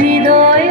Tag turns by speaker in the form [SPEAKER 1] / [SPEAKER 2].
[SPEAKER 1] হৃদয়